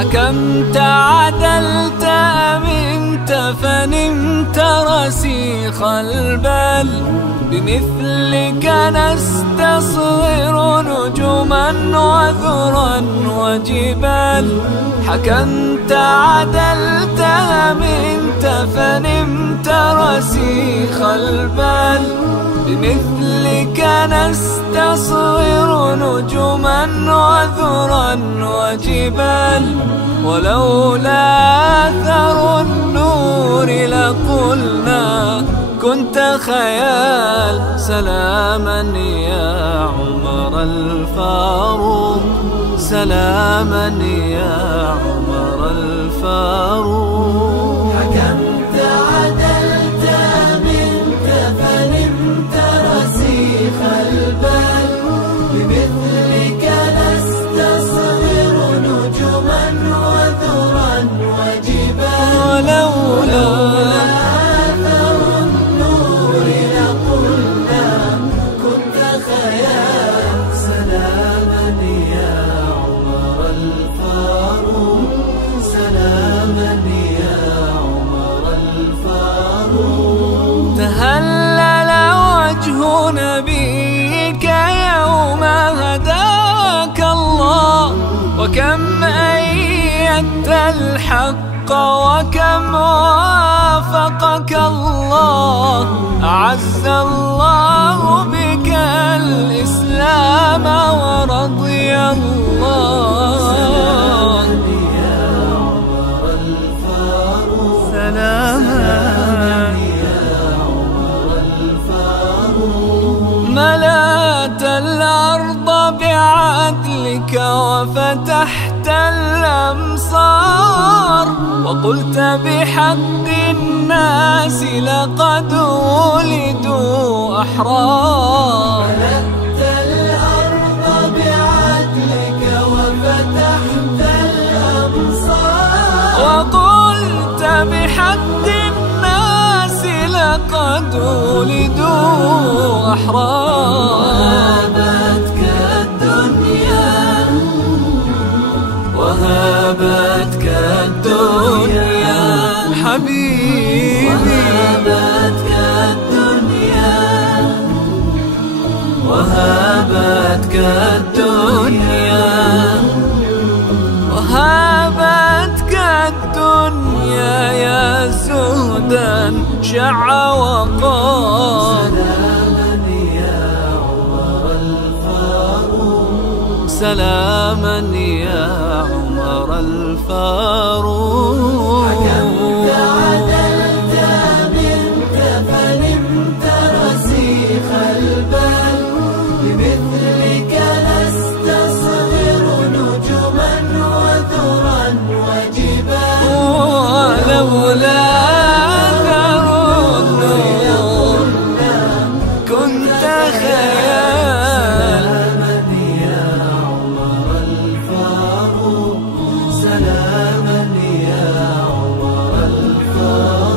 حكمت عدلت أمنت فنمت رسيخ البال، بمثلك نستصغر نجما وذرا وجبال. حكمت عدلت أمنت فنمت رسيخ البال، بمثلك نستصغر نجما وذرا وجبال. ولولا أثر النور لقلنا كنت خيال. سلاما يا عمر الفاروق، سلاما يا عمر الفاروق. حكمت عدلت أمنت فنمت رسيخ البال، بمثلك نستصغر نجما وذرا وجبال. ولولا أثر النور لقلنا كنت خيال. سلاما يا عمر الفاروق، سلاما يا عمر الفاروق. تهلل وجه نبيك يوم هداك الله، وكم أيدت الحق وكم وافقك الله. أعز الله بك الإسلام ورضي الله. يا عمر الفاروق، سلاما يا عمر الفاروق. ملأت الأرض بعدلك وفتحت الأمصار، وقلت بحق الناس لقد ولدوا أحرار. ملأت الأرض بعدلك وفتحت الأمصار، وقلت بحق الناس لقد ولدوا أحرار. وهابتك الدنيا حبيبي، وهابتك الدنيا، وهابتك الدنيا، وهابتك الدنيا يا زهدا شع وقار. سلاما يا عمر الفاروق، سلاما يا عمر الفاروق. حكمت عدلت أمنت فنمت رسيخ البال، بمثلك نستصغر نجما وذرا وجبال. ولولا أثر النور كنت خيال. يا عمر الفاروق، سلاما يا عمر الفاروق.